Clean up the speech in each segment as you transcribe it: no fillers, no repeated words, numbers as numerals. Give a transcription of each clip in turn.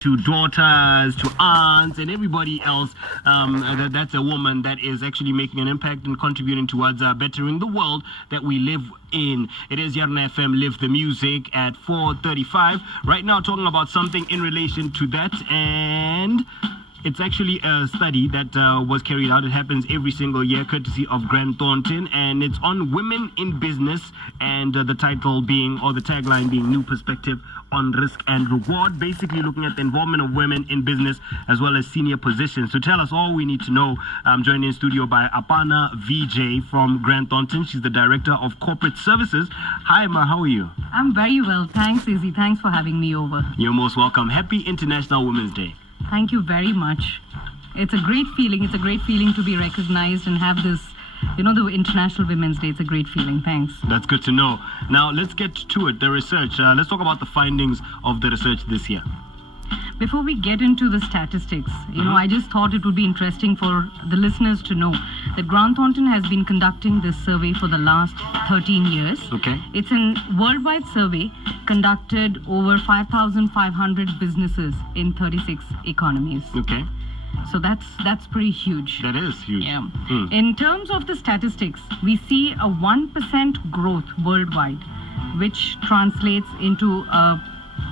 to daughters, to aunts, and everybody else. That's a woman that is actually making an impact and contributing towards bettering the world that we live in. It is Yarona FM Live the Music at 4:35. Right now, talking about something in relation to that, and it's actually a study that was carried out. It happens every single year, courtesy of Thornton, and it's on women in business, and the title being, or the tagline being, New Perspective on Risk and Reward, basically looking at the involvement of women in business as well as senior positions. To tell us all we need to know, I'm joined in studio by Apana VJ from Thornton. She's the Director of Corporate Services. Hi, Ma, how are you? I'm very well. Thanks, Izzy. Thanks for having me over. You're most welcome. Happy International Women's Day. Thank you very much. It's a great feeling. It's a great feeling to be recognized and have this, the International Women's Day. It's a great feeling. Thanks. That's good to know. Now, let's get to it, the research. Let's talk about the findings of the research this year. Before we get into the statistics, I just thought it would be interesting for the listeners to know that Thornton has been conducting this survey for the last 13 years. Okay. It's a worldwide survey conducted over 5,500 businesses in 36 economies. Okay. So that's pretty huge. That is huge. Yeah. In terms of the statistics, we see a 1% growth worldwide, which translates into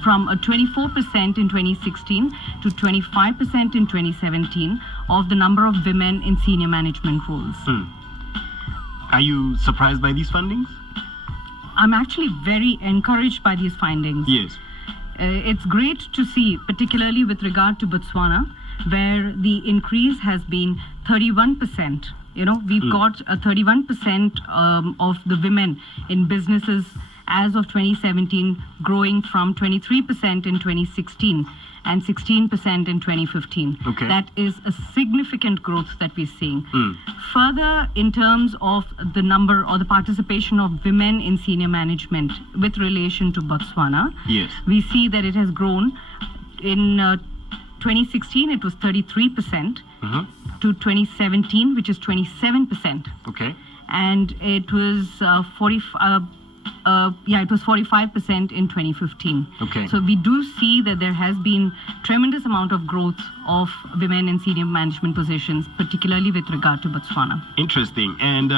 from a 24% in 2016 to 25% in 2017 of the number of women in senior management roles. Are you surprised by these findings? I'm actually very encouraged by these findings. Yes. It's great to see, particularly with regard to Botswana, where the increase has been 31%. We've got a 31% of the women in businesses as of 2017, growing from 23% in 2016 and 16% in 2015. Okay. That is a significant growth that we're seeing. Further, in terms of the number or the participation of women in senior management with relation to Botswana, yes, we see that it has grown. In 2016, it was 33%, to 2017, which is 27%. Okay. And it was 45% in 2015. Okay. So we do see that there has been tremendous amount of growth of women in senior management positions, particularly with regard to Botswana. Interesting. And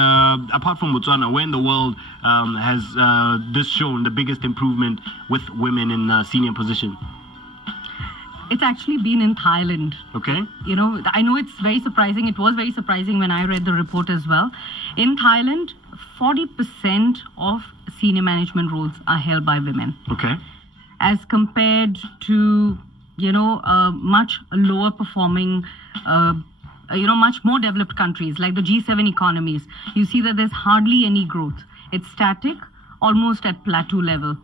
apart from Botswana, where in the world has this shown the biggest improvement with women in senior positions? It's actually been in Thailand. Okay. I know it's very surprising. It was very surprising when I read the report as well. In Thailand, 40% of senior management roles are held by women. Okay. As compared to, much lower performing, much more developed countries like the G7 economies, you see that there's hardly any growth. It's static, almost at plateau level.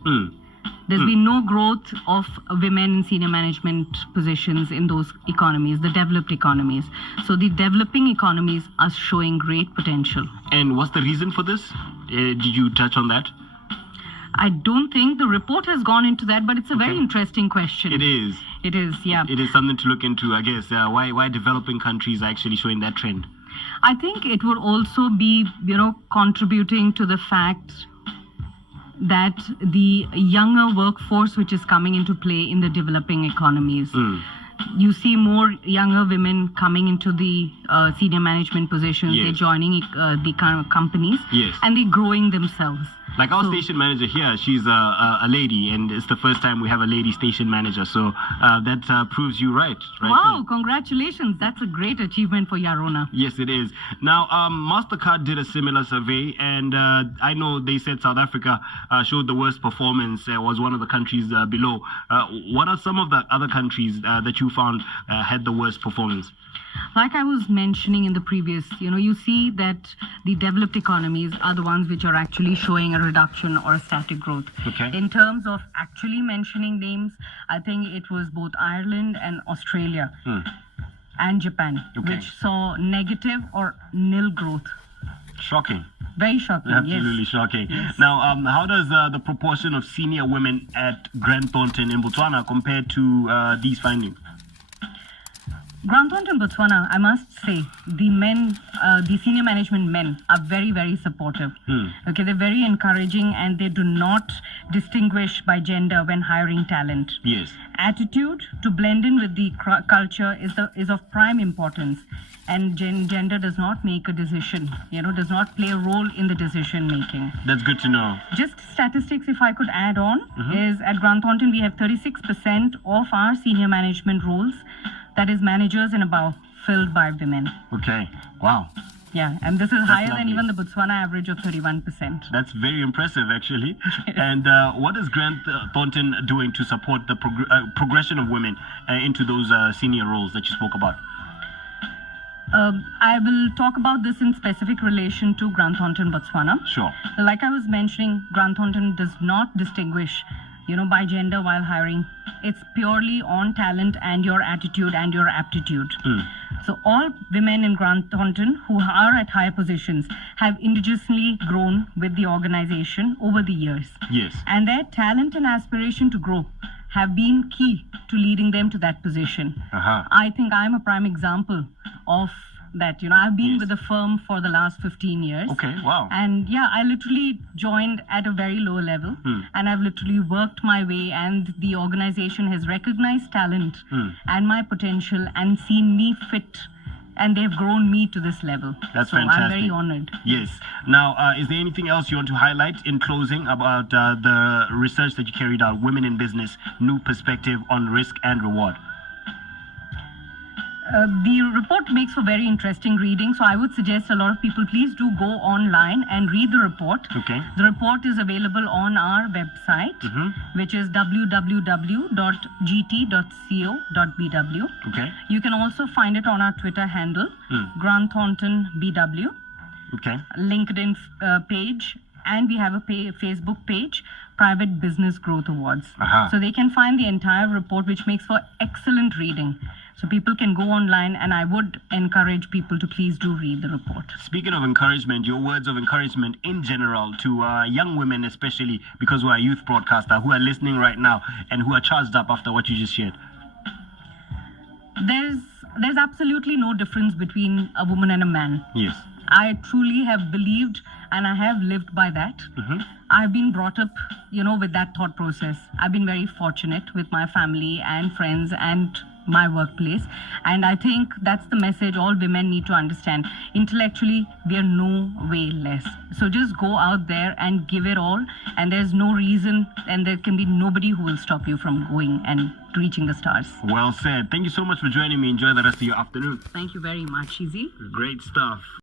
There's been no growth of women in senior management positions in those economies, the developed economies. So the developing economies are showing great potential. And what's the reason for this? Did you touch on that? I don't think the report has gone into that, but it's a very interesting question. It is. It is, yeah. It is something to look into, I guess. Why developing countries are actually showing that trend? I think it would also be, contributing to the fact that the younger workforce which is coming into play in the developing economies. You see more younger women coming into the senior management positions. Yes. They're joining the kind of companies. Yes. And they're growing themselves. Like our station manager here, she's a lady, and it's the first time we have a lady station manager. So that proves you right. Wow, congratulations. That's a great achievement for Yarona. Yes, it is. Now, MasterCard did a similar survey, and I know they said South Africa showed the worst performance, was one of the countries below. What are some of the other countries that you found had the worst performance? Like I was mentioning in the previous, you see that the developed economies are the ones which are actually showing a reduction or a static growth. Okay. In terms of actually mentioning names, I think it was both Ireland and Australia and Japan, which saw negative or nil growth. Shocking. Very shocking. Absolutely shocking. Yes. Now, how does the proportion of senior women at Thornton in Botswana compare to these findings? Grant Thornton, Botswana, I must say, the men, the senior management men are very, very supportive. Okay, they're very encouraging and they do not distinguish by gender when hiring talent. Yes. Attitude to blend in with the culture is of prime importance, and gender does not make a decision, does not play a role in the decision making. That's good to know. Just statistics, if I could add on, is at Grant Thornton we have 36% of our senior management roles, that is managers and above, filled by women. Okay. Wow. Yeah, and this is higher lovely. than even the Botswana average of 31%. That's very impressive, actually. And what is Grant Thornton doing to support the progression of women into those senior roles that you spoke about? I will talk about this in specific relation to Grant Thornton, Botswana. Sure. Like I was mentioning, Grant Thornton does not distinguish, by gender while hiring. It's purely on talent and your attitude and your aptitude. So all women in Grant Thornton who are at higher positions have indigenously grown with the organization over the years. Yes. And their talent and aspiration to grow have been key to leading them to that position. I think I'm a prime example of that. I've been with the firm for the last 15 years. Okay, wow. And yeah, I literally joined at a very low level and I've literally worked my way, and the organization has recognized talent and my potential and seen me fit, and they've grown me to this level. That's so fantastic. I'm very honored. Yes. Now, is there anything else you want to highlight in closing about the research that you carried out, Women in Business, New Perspective on Risk and Reward? The report makes for very interesting reading, so I would suggest a lot of people please do go online and read the report. Okay. The report is available on our website, which is www.gt.co.bw. Okay. You can also find it on our Twitter handle, Grant Thornton BW, Okay. LinkedIn page, and we have a Facebook page, Private Business Growth Awards. So they can find the entire report, which makes for excellent reading. So people can go online, and I would encourage people to please do read the report. Speaking of encouragement, your words of encouragement in general to young women, especially because we're a youth broadcaster, who are listening right now and who are charged up after what you just shared. There's absolutely no difference between a woman and a man. Yes. I truly have believed and I have lived by that. I've been brought up, with that thought process. I've been very fortunate with my family and friends and my workplace. And I think that's the message all women need to understand. Intellectually, we are no way less. So just go out there and give it all. And there's no reason, and there can be nobody who will stop you from going and reaching the stars. Well said. Thank you so much for joining me. Enjoy the rest of your afternoon. Thank you very much, Izzy. Great stuff.